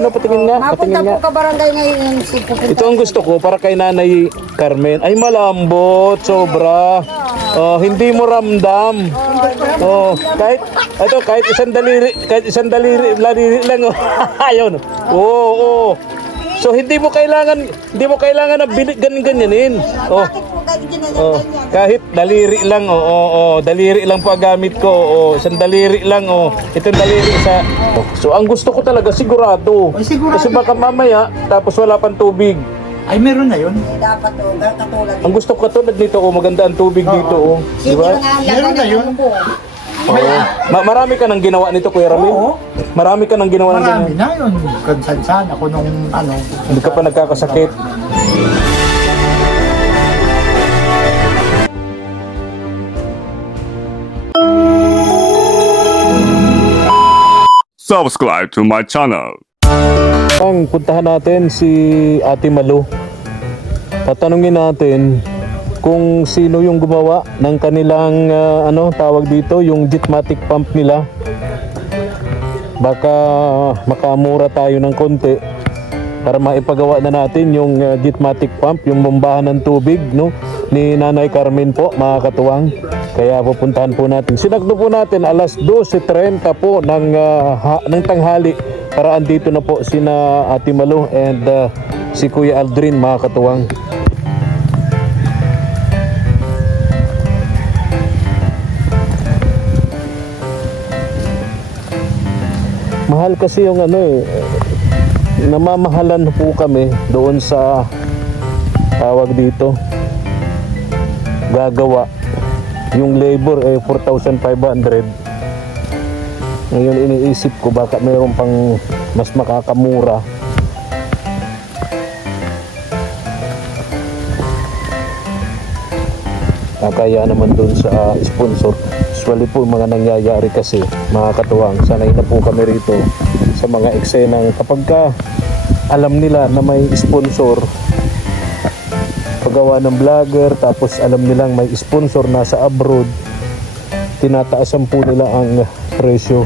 Ano, patingin nga, patingin Mapunta nga. po ka barangay ngayon si pupunta. Ito ang gusto ko para kay Nanay Carmen. Ay, malambot, sobra. Oh, hindi mo ramdam. Oh, kahit isang daliri lang. Oh. Ayun. Oo. So hindi mo kailangan na ganyanin. Oh. Bakit po ganyan Oh, kahit daliri lang, daliri lang po ang gamit ko. Isang daliri lang, itong daliri sa. So ang gusto ko talaga sigurado. Ay, sigurado. Kasi baka mamaya tapos wala pang tubig. Ay, meron na yun. Dapat o, katulad. Ang gusto ko katulad nito, maganda ang tubig dito, di ba? Meron na yun. Marami ka nang ginawa nito, Kuya Ramil? Oo. Marami ka nang ginawa ng Marami ganyan. na yun. Kansan ako nung ano. Hindi ka pa nagkakasakit. Subscribe to my channel. Ang puntahan natin si Ate Malu. Tatanungin natin kung sino yung gumawa ng kanilang tawag dito, yung Jetmatic pump nila. Baka makamura tayo ng konti para maipagawa na natin yung Jetmatic pump, yung bombahan ng tubig, no, ni Nanay Carmen po, mga katuwang. Kaya pupuntahan po natin. Sinakdo po natin alas 12:30 po ng tanghali para andito na po sina Ate Malu and si Kuya Aldrin, mga katuwang. Mahal kasi yung namamahalan po kami doon sa tawag dito, gagawa. Yung labor 4,500. Ngayon iniisip ko baka mayroon pang mas makakamura. Kaya naman doon sa sponsor. Usually po mga nangyayari kasi, mga katuwang, sanay na po kami rito sa mga eksenang kapag ka alam nila na may sponsor, paggawa ng vlogger, tapos alam nilang may sponsor nasa abroad, tinataasan po nila ang presyo.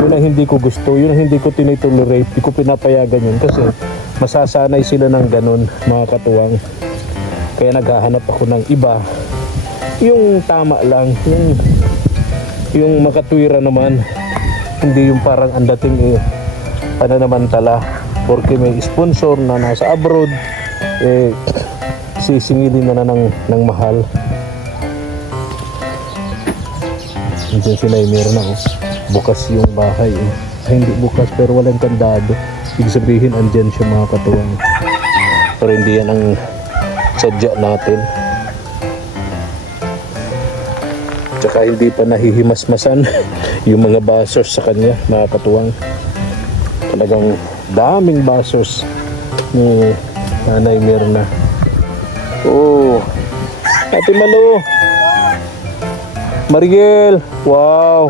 Yun ang hindi ko gusto, yun ang hindi ko tinitolerate, hindi ko pinapayagan yun kasi masasanay sila ng ganun, mga katuwang. Kaya naghahanap ako ng iba, yung tama lang, yung makatwira naman, hindi yung parang ang dating pananamantala porque may sponsor na nasa abroad, sisingilin na ng mahal. Diyan si Naimir na, bukas yung bahay, hindi bukas pero walang kandado, ibig sabihin andyan siya, mga katuwang. Pero hindi yan ang sadya natin. Tsaka hindi pa nahihimasmasan yung mga bashers sa kanya, mga katuwang. Talagang daming bashers ni Nanay Mirna. Oh, Ate Malu, Mariel, wow,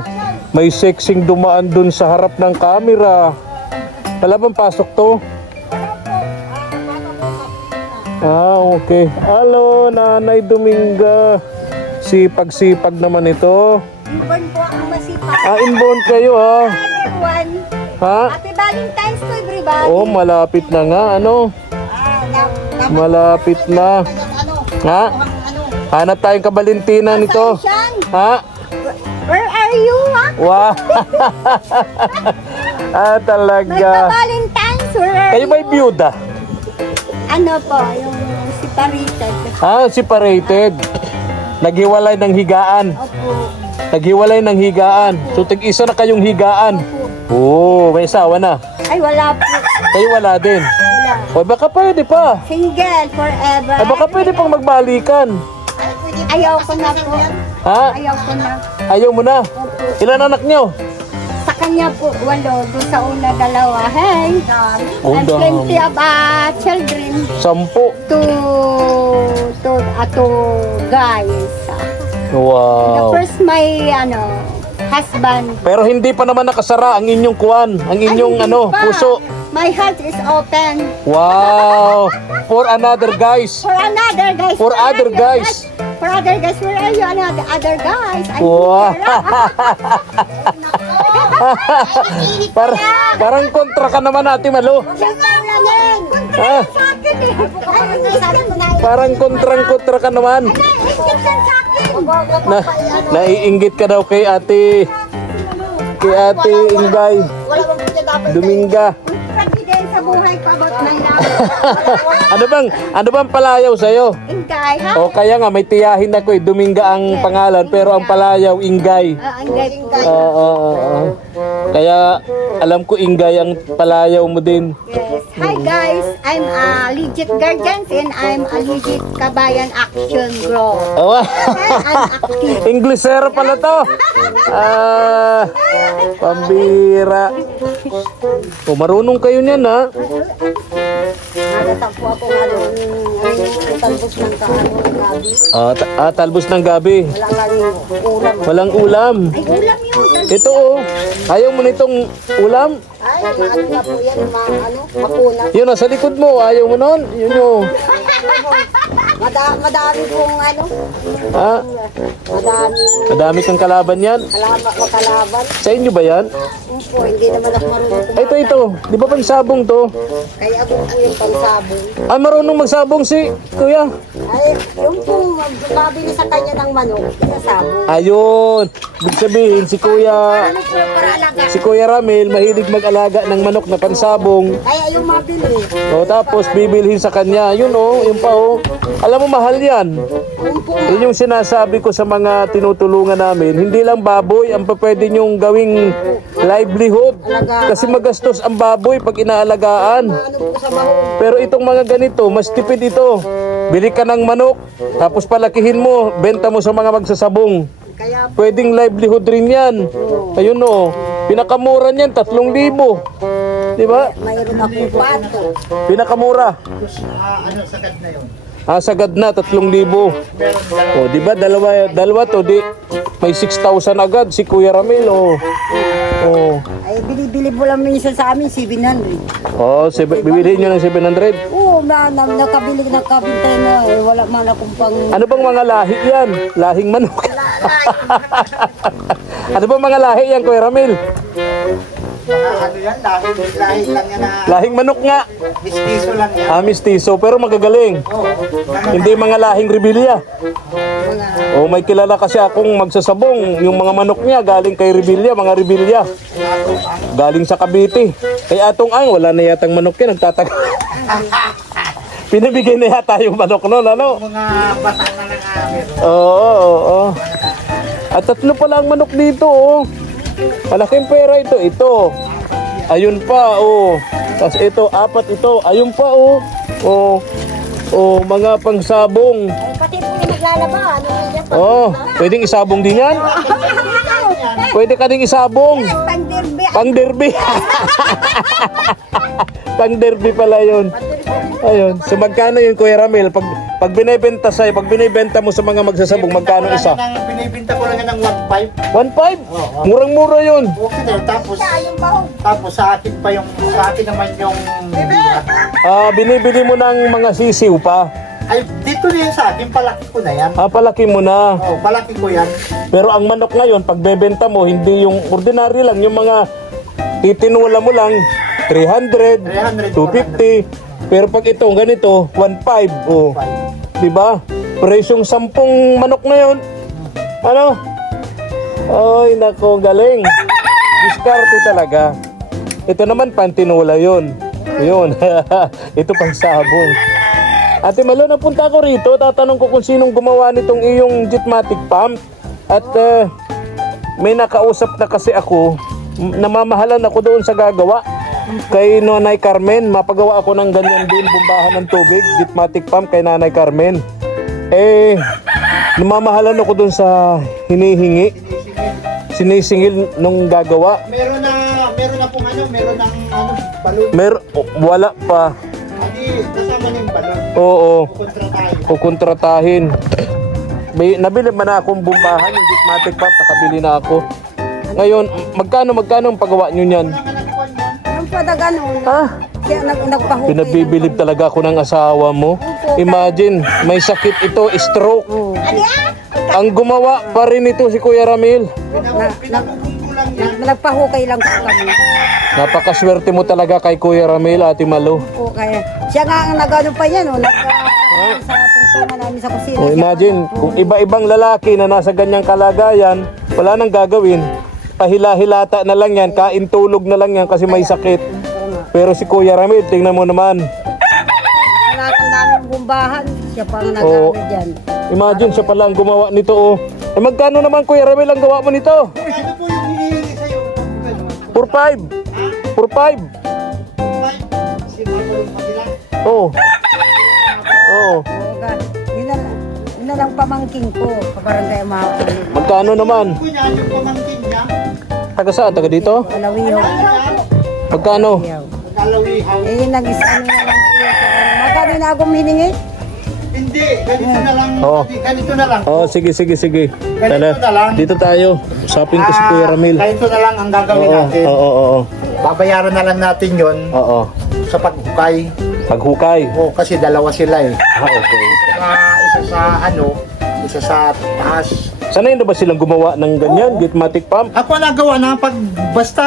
may sexing dumaan dun sa harap ng camera. Wala bang pasok to? Okay. Hello, Nanay Dominga. Sipag-sipag naman ito. Inborn po ang masipag. Inborn kayo, ha? Everyone. Ha? Happy Valentine's to everybody. Oh, malapit na nga, malapit na. Ha? Hanap tayong kabalintina nito. Ha? Where are you, ha? Wow. Talaga. Valentine's, where are Kayo ba'y byuda? Ano po, yung separated. Separated. Naghiwalay ng higaan. Opo. Naghiwalay ng higaan. So, tig-isa na kayong higaan. Oo, may asawa na. Ay, wala po. Kayo wala din. Wala. O, baka pwede pa. Single forever. Ay, baka pwede pang magbalikan. Ayaw ko na po. Ha? Ayaw ko na. Ayaw mo na. Ilan anak nyo? Sa kanya po, 8. Doon sa una, 2. Hey. Oh, And plenty of children. 10. To guys. The Wow. first, my husband. Pero hindi pa naman nakasara ang inyong kuwan, ang inyong Ay, hindi pa. puso. My heart is open. Wow. For another guys. For another guys. For other guys. For other guys. Where are you? Other guys. I'm Wow. here. Parang kontra ka naman, Ate Malo. Ah, parang kontrang-kontra ka naman. Naiinggit ka daw kay Ate Ingay. Dominga. Sa buhay pa ba't may Ano bang palayaw sa'yo? Ingay, ha? O kaya nga may tiyahin ako Dominga ang pangalan pero ang palayaw Ingay. Ingay. Oo. Kaya alam ko Ingay ang palayaw mo din. Yes. Hi guys, I'm a legit guardians and I'm a legit kabayan action group. Oh, I'm active. Inglesero pala to. Pambira. O marunong kayo niyan ha. Nagatampo ako nga doon talbos ng gabi. Talbos ng gabi. Ulam. Walang ulam. Ay, ulam yun. Ito oh. Ayaw mo nitong ulam? Ay, maano nga po yan, makuna. Yun nasa likod mo. Ayaw mo nun? Yun yun. Madami pong Ha? madami Madami kang kalaban yan. makalaban. Sa inyo ba yan? Po, hindi naman ako marunong Ito. Di ba pansabong to? Kaya ako po yung pansabong. Marunong magsabong si Kuya. Ay, yung po, magbabili sa kanya ng manok, pinasabong. Ayun. Ibig sabihin si Kuya Ano po para alaga? Si Kuya Ramil mahilig mag-alaga ng manok na pansabong. Kaya yung mabili. O tapos bibilhin sa kanya. Yun oh, yun pa oh. Alam mo mahal yan. Yung po, Yun yung sinasabi ko sa mga tinutulungan namin. Hindi lang baboy ang pwede nyong gawing livelihood. Kasi magastos ang baboy pag inaalagaan. ano po sa bahog. Pero itong mga ganito, mas tipid ito. Bili ka ng manok, tapos palakihin mo, benta mo sa mga magsasabong. Kaya Pwedeng livelihood rin yan. Ayun oh, pinakamura niyan, 3,000. Di ba? mayroon akong pato. Pinakamura. Sagad na yun. Sagad na 3,000. O, di ba dalawa to, di may 6,000 agad si Kuya Ramil. Oh. Ay, bili-bili mo lang minsan sa amin, 700. Oh, bibili niyo ng 700. Oo, nakabili tayo na, wala man akong pang... Ano bang mga lahi yan? Lahing manok. Ano bang mga lahi yan, Kuya Ramil? Ano yan? Lahi lang yan na Lahing manok nga. mistiso lang yan. Mistiso, pero magagaling. Oo. Hindi mga lahing Rebilla. Oh, may kilala kasi akong magsasabong. Yung mga manok niya galing kay Rebilla, mga Rebilla. Galing sa Cavite. Kay Atong Ang, wala na yatang manok yan. Nagtatag... Pinibigay na yata yung manok nun, ano? Mga bata na lang amin. Oo. At 3 pala ang manok dito, oh. Malaking pera ito. Ito. Ayun pa, oh. Tapos ito, 4 ito. Ayun pa, oh. Oh, mga pangsabong. Ay, pati po yung naglalaba, ano yan? Oh, pwedeng isabong din yan? Pwede ka ding isabong. Pandirbe. Pang derby. Pang derby pala yun. Ayun. So magkano yun, Kuya Ramil? Pag binibenta mo sa mga magsasabong, magkano isa? Binibinta ko lang yan ng 1.5. 1.5? Murang-mura yun. Okay na, tapos Yung bahog. sa akin naman yung Binibili mo ng mga sisiw pa. ay dito na yan sa akin, palaki ko na yan. Palaki mo na. Oo, palaki ko yan. Pero ang manok ngayon, pag bebenta mo, hindi yung ordinary lang. Yung mga titinula mo lang, 300, 250. Pero pag ito, ganito, 1.5. Oh. Diba? Presyong 10 manok ngayon. Ano? Ay, nako, galing. Diskarte talaga. Ito naman, pantinula yun. Yun. Ito pang sabong. Ate Malo, napunta ako rito. Tatanong ko kung sinong gumawa nitong iyong Jetmatic pump. At may nakausap na kasi ako. Namamahalan ako doon sa gagawa. Kay Nanay Carmen. Mapagawa ako ng ganyan din. Bumbahan ng tubig. Jetmatic pump kay Nanay Carmen. Namamahalan ako doon sa hinihingi. Sinisingil nung gagawa. Meron na pong balon. Wala pa. Adi, kasama na yung balon. Oo. Kontra tayo. Kukontratahin. Nabili man na akong bumbahan yung Jetmatic pump, nakabili na ako. Ngayon, magkano ang paggawa nyo niyan? Yung padagan, kaya nagpahukay. Pinabibilib talaga ako ng asawa mo. Imagine, may sakit ito, stroke. Ang gumawa pa rin ito si Kuya Ramil. nagpahukay lang po kami. Napakaswerte mo talaga kay Kuya Ramil, Ate Malu. Po, kaya, siya nga ang nagano pa yan, oh, sa tungtungan namin sa kusina. Oh, Siya imagine, pa- kung iba-ibang lalaki na nasa ganyang kalagayan, wala nang gagawin. Pahila-hilata na lang yan, kain-tulog na lang yan kasi may sakit. Pero si Kuya Ramil, tingnan mo naman. Nakalatan namin yung bumbahan, siya pa ang Oo. nagano dyan. Imagine, siya pala ang gumawa nito. Oh. Eh, magkano naman Kuya Ramil ang gawa mo nito? Ano po yung hinihingi sa'yo? 4-5. 4-5. Kasi magulong magila. Oo. Oo. Oo, yun na lang pamangking ko, kabarangay mga Magkano naman? Po niya, yung pamangkin niya. Taga saan? Taga dito? Alawiyaw. Magkano? Nagkalawihaw. Eh, yun nag-isa na lang po yun. Magkano na akong hiningi? Hindi, ganito na lang. Oo. Ganito na lang. Oh, sige. Ganito na lang. Dito tayo. Usapin ko si Kuya Ramil. Ganito na lang ang gagawin Oo, natin. oo. Babayaran na lang natin yon Oo. sa paghukay. Paghukay. Oo, kasi dalawa sila eh. Okay. Isa sa ano, isa sa taas. Sanay na ba silang gumawa ng ganyan? Gitmatic pump? Ako nagawa na pag basta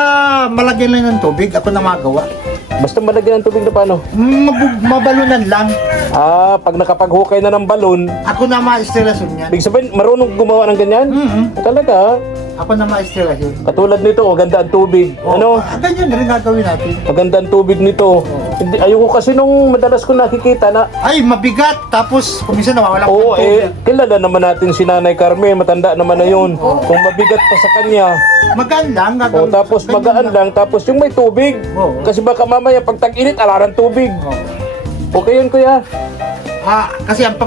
malagyan lang ng tubig, ako na magawa. Basta malagyan ng tubig na paano? Mabalunan lang. Ah, pag nakapaghukay na ng balon, Ako na ma-instalasyon yan. ibig sabihin, marunong gumawa ng ganyan? Talaga? Ako na ma-instalasyon. Katulad nito, maganda ang tubig. Ano? Ganyan rin gagawin natin. Maganda ang tubig nito. Hindi, ayoko kasi nung madalas ko nakikita na, Ay, mabigat. Tapos, kuminsan nawawala oo, ng tubig. kilala naman natin si Nanay Carmen, matanda naman na yun. Kung mabigat pa sa kanya, Magaan lang o gagawin. tapos Ganyan magaan lang, tapos yung may tubig. Oo. Kasi baka mamaya pag tag-init, alaran tubig. Oo. Okay yun, kuya. Kasi ang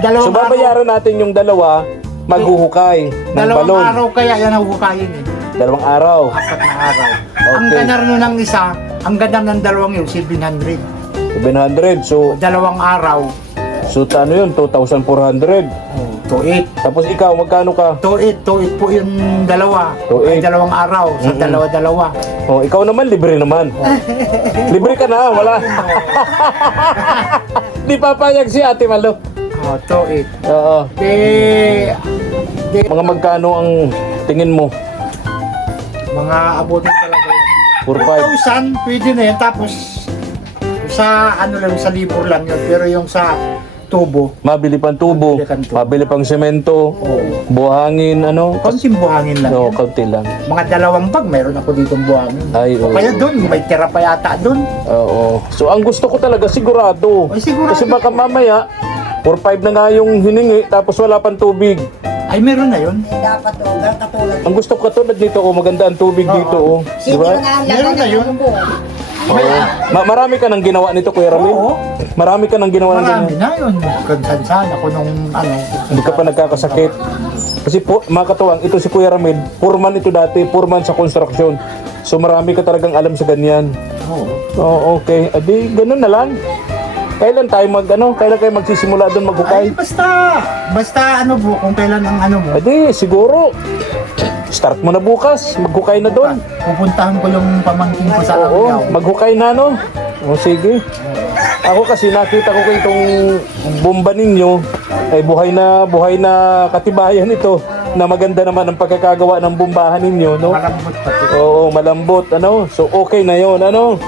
dalawang So babayaran natin yung dalawa, maghuhukay ng dalawang balon. araw kaya yan ang hukayin eh. 2 araw. 4 na araw. Ang Okay. ganar nun ng isa, ang ganar ng dalawang yun, 700. 700. So, Dalawang araw, ano yun? 2,400. 2,800. Tapos ikaw, magkano ka? 2,800 po yung dalawa. 2,800. Ay, dalawang araw, sa dalawa-dalawa. Oh, ikaw naman, libre naman. Libre ka na, wala. Di papayag si Ate Malu. 2,800. Oo. Mga Mga magkano ang tingin mo? abutin talaga yan. 4,500. 4,000, pwede na yan. Tapos, sa ano lang, sa libur lang yun. Pero yung sa tubo, Mabili pang tubo, Mabili kang tubo. mabili pang semento, buhangin, ano? konting buhangin lang No, yan. kaunti lang. Mga dalawang bag, mayroon ako ditong buhangin. Ay, oo. Kaya doon, may tira pa yata doon. Oo. So, ang gusto ko talaga, sigurado. Ay, sigurado. Kasi baka mamaya, 4,500 na nga yung hiningi, tapos wala pang tubig. Ay, meron na yun. Dapat o, katulad. Ang gusto ko katulad nito, oh, maganda ang tubig dito, oh. Di Sige ba? na nga ang Meron na yun. po. Oo. Marami ka nang ginawa nito, Kuya Ramil? Oo. Marami ka nang ginawa ng Marami ganyan? na yun. Kansan ako nung ano. Hindi ka pa nagkakasakit. Kasi po, mga katuwang, ito si Kuya Ramil, foreman ito dati, foreman sa construction. So marami ka talagang alam sa ganyan. Oo. Oo, okay. Adi, ganun na lang. Kailan tayo kailan kayo magsisimula doon Ay, maghukay? basta ano po, kung kailan ang ano mo. Adi, siguro. Start mo na bukas, maghukay na doon. Pupuntahan ko yung pamangkin ko sa Oo, Alawiaw. maghukay na, no? O, sige. Ako kasi nakita ko itong bomba ninyo, ay buhay na katibayan ito, na maganda naman ang pagkakagawa ng bombahan ninyo, no? Malambot pati. Oo, malambot, ano? So, okay na yon, ano?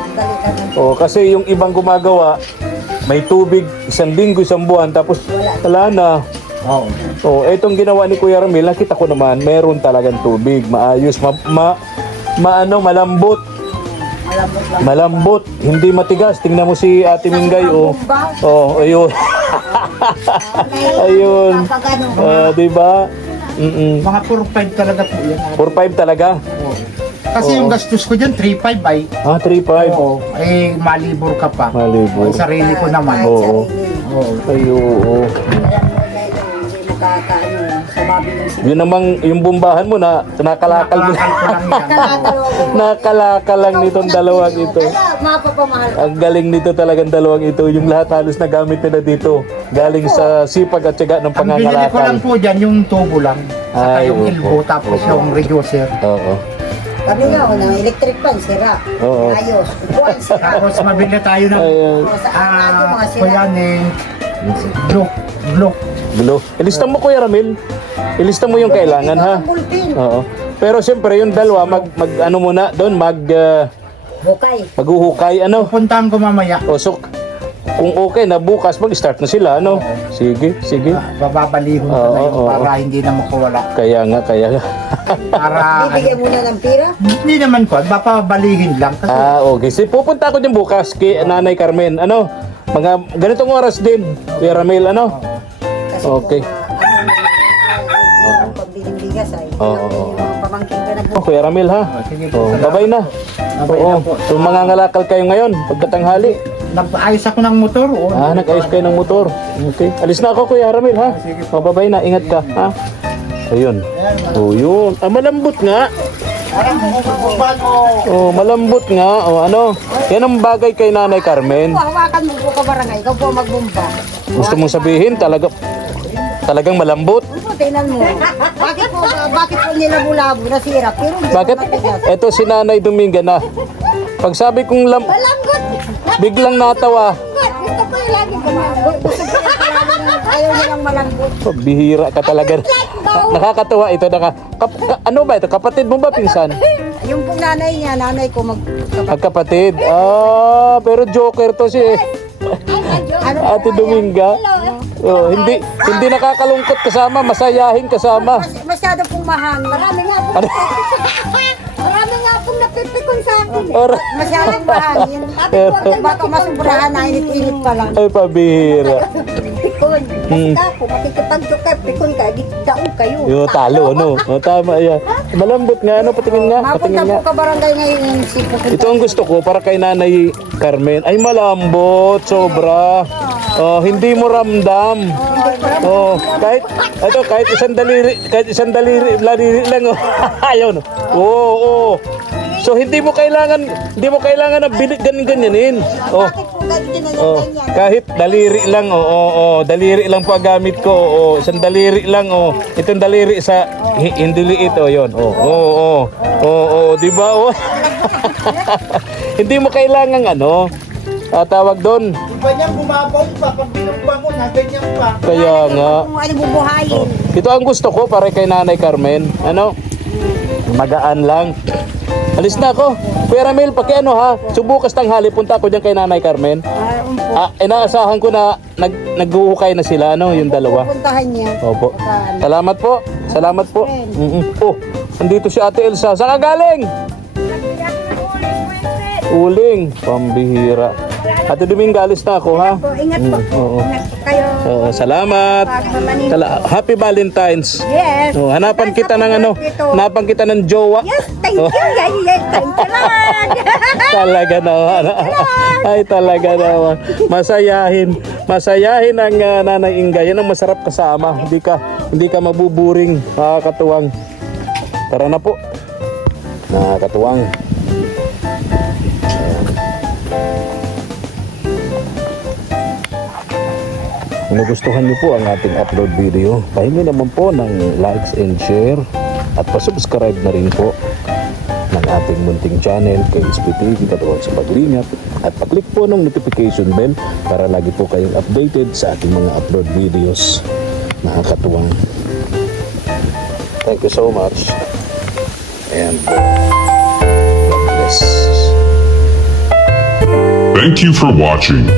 Oo, kasi yung ibang gumagawa, may tubig, 1 linggo, 1 buwan, tapos wala na. Oo. So, etong ginawa ni Kuya Ramil, nakita ko naman, meron talagang tubig, maayos, malambot. Malambot, hindi matigas. Tingnan mo si Ate Mingay, oh. Oh, ayun. Ayun. Kapag ano, Di ba? Mga 4-5 talaga po yan. 4,500 talaga. Oo. Kasi yung gastos ko dyan, 3-5 ay. Ah, 3,500. Oo. Ay, malibor ka pa. Malibor. Ay, sarili ko naman. Oo. Oo. Ayun. Hindi makakaano, sa babi ng sila. Yun namang, yung bombahan mo na, nakalakal mo. Nakalakal ko lang yan. Nakalakal lang nitong dalawang ito. Kaya mapapamahal. Ang galing nito talagang dalawang ito. Yung lahat halos na gamit nila dito. Galing sa sipag at syaga ng Ang binili ko lang pangangalakal. po dyan, yung tubo lang. Saka Ay, yung opo. elbow, tapos Opo. yung reducer. Oo. Sabi nga, ng electric fan, sira. Oo. Ayos. Buwan, sira. Tapos mabili tayo ng Ayun. Mga sira. kuyaning block. Gulo. Ilista mo, Kuya Ramil. Ilista mo yung kailangan, ha? Bulkin. Oo. Pero siyempre yung dalawa ano muna doon Bukay. maghuhukay ano. Puntahan ko mamaya. O so kung okay na bukas mag-start na sila ano. Sige. Bababalihon ko na yun para hindi na makawala. Kaya nga. Para Bibigyan mo na ng pira? hindi naman ko, babalihin lang. Kasi Okay. So, pupunta ako din bukas kay Nanay Carmen. Ano? Mga ganitong oras din. Kuya Ramil, ano? Kasi Okay. kung pambiling bigas ay Oo. yung mga pamangkin ka na Kuya Ramil, ha? sige po. Babay na. Babay na po. So, mangangalakal kayo ngayon pagkatanghali. Nag-ayos ako ng motor. Nag-ayos kayo ng motor. Okay. Alis na ako, Kuya Ramil, ha? Babay na. Ingat ka, ha? Ayun. Yun. Malambot nga. Malambot nga. Ano? Yan ang bagay kay Nanay Carmen. hawakan mo po ka barangay, ikaw po magbumba. Gusto mong sabihin, talagang malambot. Tingnan mo. Bakit po nilabo-labo, nasira? Pero hindi Bakit? pa matigas. Eto si Nanay Dominga na. Pag sabi kong Malambot. biglang natawa. Gusto ko yung lagi gumamit. Gusto ko yung palaging ayaw nilang malambot. Bihira ka talaga. Nakakatawa ito. Ano ba ito? Kapatid mo ba, pinsan? Yung pong nanay niya, nanay ko Magkapatid. Pero joker to si Ate Dominga. Hindi nakakalungkot kasama, masayahin kasama. masyado pong mahangin. Marami nga pong napipikon sa akin. Masyadong mahangin. Baka masubrahan na init-init pa lang. Ay, pabihira. Pikon. Basta ako, makikipag-tukay, pikon ka, di daon kayo. Talo, ano? Tama yan. Malambot nga, ano? Patingin nga. Mapunta po ka barangay ngayon yung sipo. Ito ang gusto ko para kay Nanay Carmen. Ay, malambot, sobra. Hindi mo ramdam. Kahit isang daliri lang. Ayun. Oo. So hindi mo kailangan na ganyanin. Bakit po ganyan na yan? Kahit daliri lang, daliri lang pa gamit ko. Isang daliri lang, itong daliri sa hindi liit, yon. Di ba? Hindi mo kailangan tawag doon. Iba niyang bumabaw pa, pag binagbango na, ganyan pa. Kaya nga. Kung ano bubuhayin. Ito ang gusto ko para kay Nanay Carmen. Magaan lang. Alis na ako. Kuya Ramil, ha. Subukas tanghali, punta ako dyan kay Nanay Carmen. Inaasahan ko na naghuhukay na sila, yung dalawa. Puntahan niya. Opo. Salamat po. Andito si Ate Elsa. Saan ka galing? Uling. Pambihira. Ate Dominga, alis na ako, ha? Ingat po. Oo. Ingat po kayo. Salamat. Happy Valentine's. Yes. Hanapan kita ng jowa. Yes, thank you. Yes, thank you Lord. Talaga naman. Ay, talaga naman. Masayahin ang Nanay Inga. Yan ang masarap kasama. Hindi ka mabuburing. Nakakatuwang. Tara na po. Nakakatuwang. Kung nagustuhan niyo po ang ating upload video, pahingi naman po ng likes and share at pasubscribe na rin po ng ating munting channel kay SPTV Katawan sa Paglingat at paklik po ng notification bell para lagi po kayong updated sa ating mga upload videos. Nakakatuwang. Thank you so much and God bless. Thank you for watching.